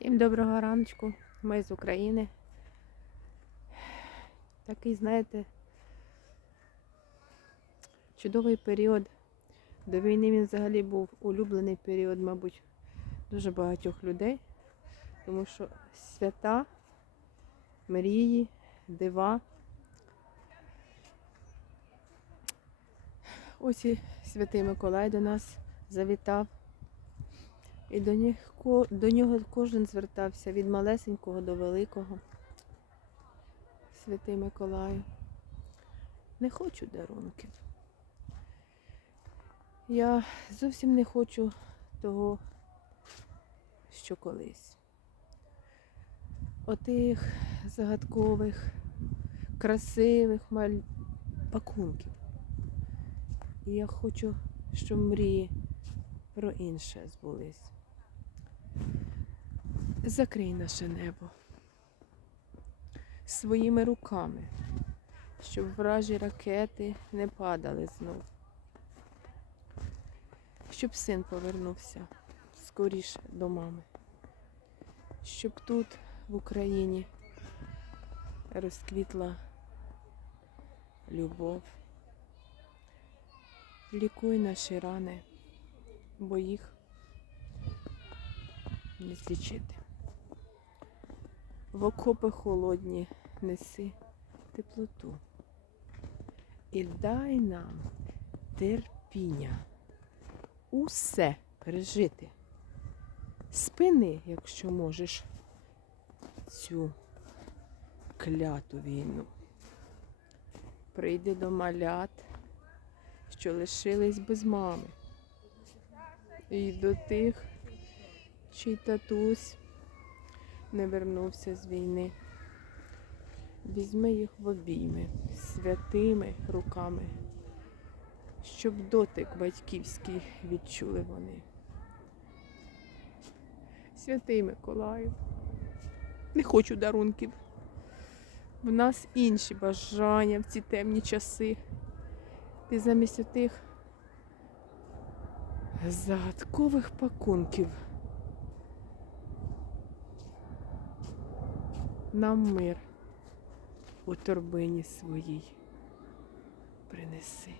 Всім доброго раночку. Ми з України. Такий, знаєте, чудовий період. До війни він взагалі був улюблений період, мабуть, дуже багатьох людей. Тому що свята, мрії, дива. Ось і святий Миколай до нас завітав. І до, них, до нього кожен звертався від малесенького до великого. Святий Миколаю. Не хочу дарунків. Я зовсім не хочу того, що колись. Отих загадкових, красивих маль... пакунків. І я хочу, щоб мрії про інше збулись. Закрий наше небо своїми руками, щоб вражі ракети не падали знов. Щоб син повернувся скоріше до мами. Щоб тут, в Україні, розквітла любов. Лікуй наші рани, бо їх не злічити. В окопи холодні неси теплоту. І дай нам терпіння усе пережити. Спини, якщо можеш, цю кляту війну. Прийди до малят, що лишились без мами. І до тих, чий татусь не вернувся з війни. Візьми їх в обійми святими руками, щоб дотик батьківський відчули вони. Святий Миколаю, не хочу дарунків. В нас інші бажання в ці темні часи. Ти замість отих загадкових пакунків. Нам мир у торбині своїй принеси.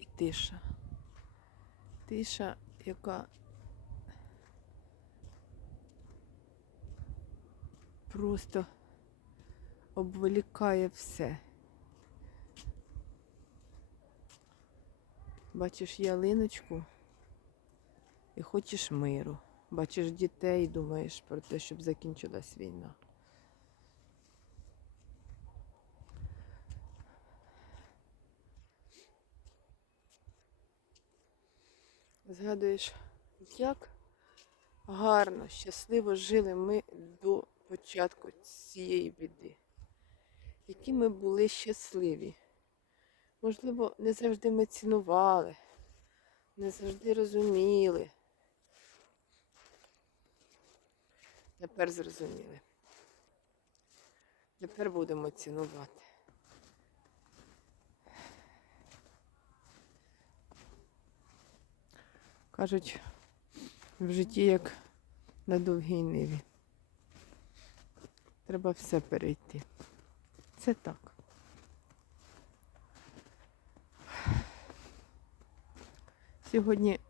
І тиша. Тиша, яка просто обволікає все. Бачиш ялиночку і хочеш миру. Бачиш дітей думаєш про те, щоб закінчилась війна. Згадуєш, як гарно, щасливо жили ми до початку цієї біди. Які ми були щасливі. Можливо, не завжди ми цінували, не завжди розуміли. Тепер зрозуміли. Тепер будемо цінувати. Кажуть, в житті як на довгій ниві. Треба все перейти. Це так. Сьогодні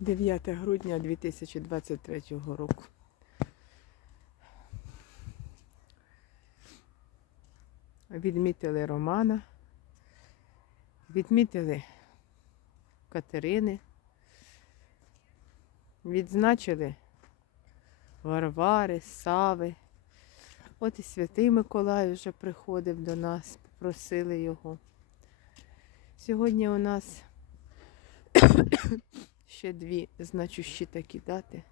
9 грудня 2023 року. Відмітили Романа, відмітили Катерини, відзначили Варвари, Сави. От і святий Миколай вже приходив до нас, попросили його. Сьогодні у нас ще дві значущі такі дати.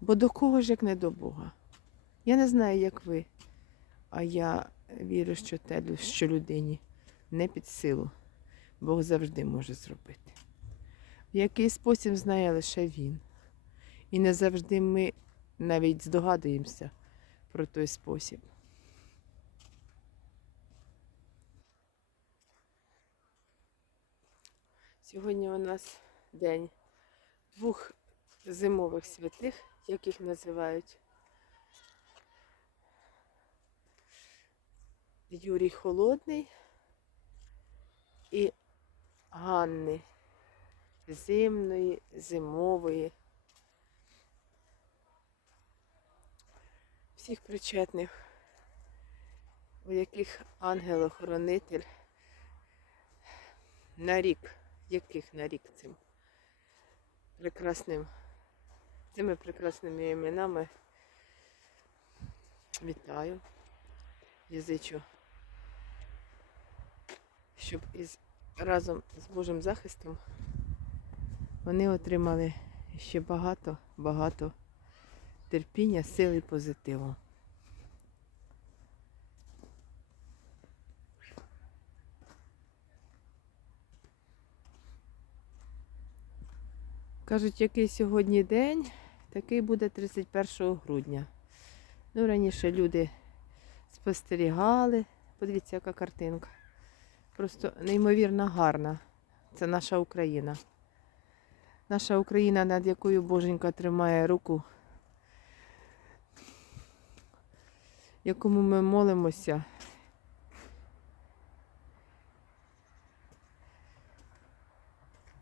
Бо до кого ж як не до Бога? Я не знаю, як ви, а я вірю, що те, що людині не під силу. Бог завжди може зробити. В який спосіб знає лише він. І не завжди ми навіть здогадуємося про той спосіб. Сьогодні у нас день двох зимових святих, як їх називають. Юрій Холодний і Ганни зимної, зимової. Всіх причетних, у яких ангел-охоронитель на рік, яких на рік цим прекрасним, цими прекрасними іменами вітаю, язичу, щоб із разом з Божим захистом вони отримали ще багато, багато терпіння, сили і позитиву. Кажуть, який сьогодні день, такий буде 31 грудня. Ну, раніше люди спостерігали. Подивіться, яка картинка. Просто неймовірно гарна. Це наша Україна. Наша Україна, над якою Боженька тримає руку, якому ми молимося.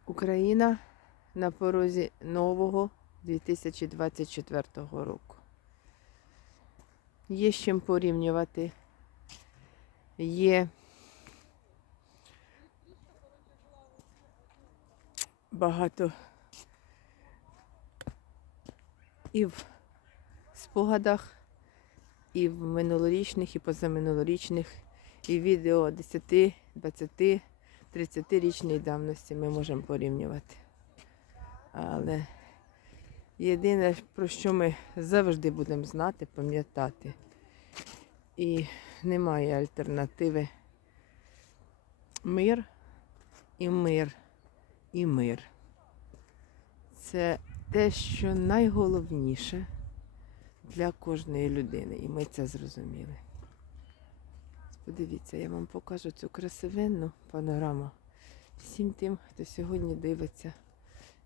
Україна на порозі нового 2024 року. Є з чим порівнювати. Є багато і в спогадах, і в минулорічних, і позаминулорічних, і відео 10, 20, 30 річної давності ми можемо порівнювати. Але єдине, про що ми завжди будемо знати, пам'ятати. І немає альтернативи. Мир і мир і мир. Це те, що найголовніше для кожної людини. І ми це зрозуміли. Подивіться, я вам покажу цю красивенну панораму всім тим, хто сьогодні дивиться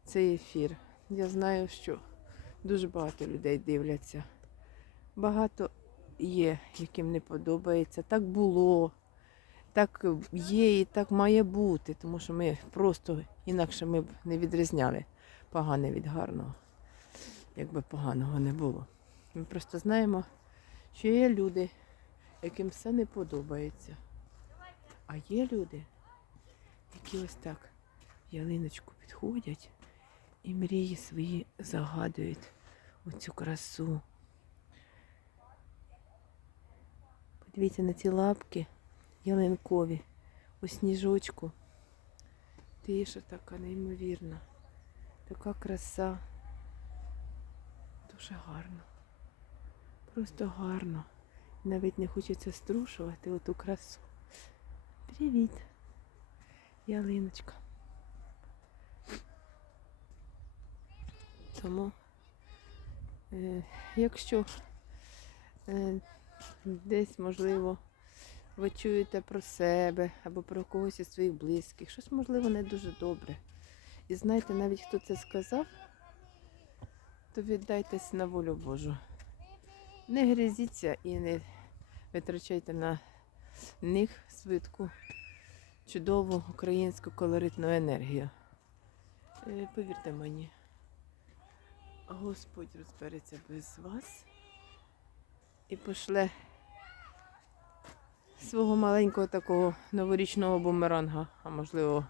цей ефір. Я знаю, що дуже багато людей дивляться. Багато є, яким не подобається. Так було, так є і так має бути, тому що ми просто інакше ми б не відрізняли погане від гарного, якби поганого не було. Ми просто знаємо, що є люди, яким все не подобається. А є люди, які ось так ялиночку підходять і мрії свої загадують оцю красу. Подивіться на ці лапки ялинкові, у сніжочку. Тиша така неймовірна. Така краса. Дуже гарно. Просто гарно. Навіть не хочеться струшувати оту красу. Привіт, ялиночка. Тому, е, якщо е, десь, можливо, ви чуєте про себе або про когось із своїх близьких, щось, можливо, не дуже добре. І знаєте, навіть хто це сказав, то віддайтесь на волю Божу. Не гризіться і не витрачайте на них свою таку чудову українську колоритну енергію. Е, Повірте мені, Господь розбереться без вас і пошле свого маленького такого новорічного бумеранга, а можливо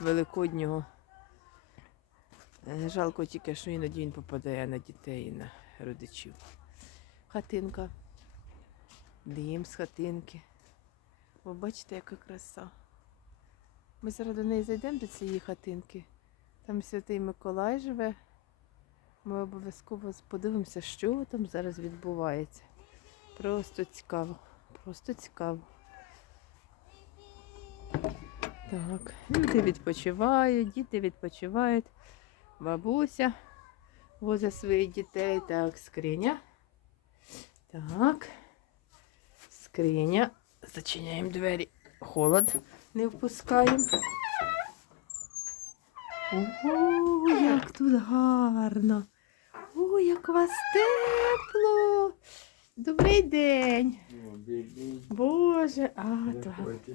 великоднього. Е, Жалко тільки, що іноді він попадає на дітей і на родичів. Хатинка. Дим з хатинки. Ви бачите, яка краса. Ми зараз до неї зайдемо до цієї хатинки. Там святий Миколай живе. Ми обов'язково подивимося, що там зараз відбувається. Просто цікаво. Просто цікаво. Так, люди відпочивають, діти відпочивають. Бабуся возить своїх дітей. Так, скриня. Так. Скриня. Зачиняємо двері. Холод не впускаємо. Ого, як тут гарно. О, як вас тепло. Добрий день. Боже, а. Заходьте.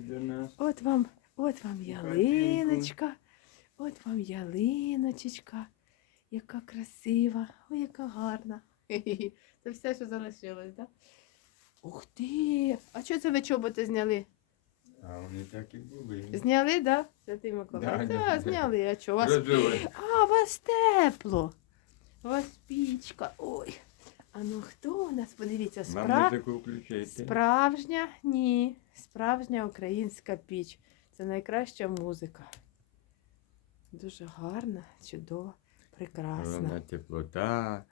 От вам, от вам ялиночка, от вам ялиночечка, яка красива, ой, яка гарна. Це все, що залишилось, так? Ух ти! А що це ви чоботи зняли? А вони так і були. Зняли, так? Да? Святий Миколай? Да, Так, да, да. зняли. А що? У вас... А, у вас тепло. У вас пічка. Ой. А ну хто у нас? Подивіться, Вам справ... включайте. Справжня, ні. Справжня українська піч. Це найкраща музика. Дуже гарна, чудова, прекрасна. Головна теплота,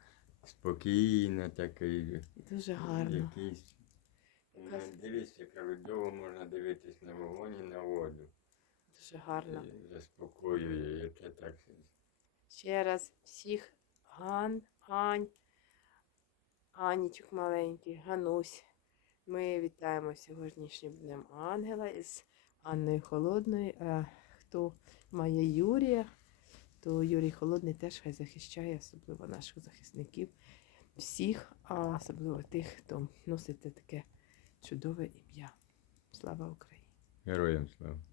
спокійна такий. Дуже гарно. Якийсь. Ну, Дивись, яка можна дивитись на вогонь і на воду. Дуже гарно. І Заспокоює, яке так. Ще раз всіх Ган, Ань, Анічок маленький, Ганусь. Ми вітаємо сьогоднішнім днем Ангела із Анною Холодною. Хто має Юрія, то Юрій Холодний теж хай захищає, особливо наших захисників, всіх, а особливо тих, хто носить таке чудове ім'я. Слава Україні! Героям слава.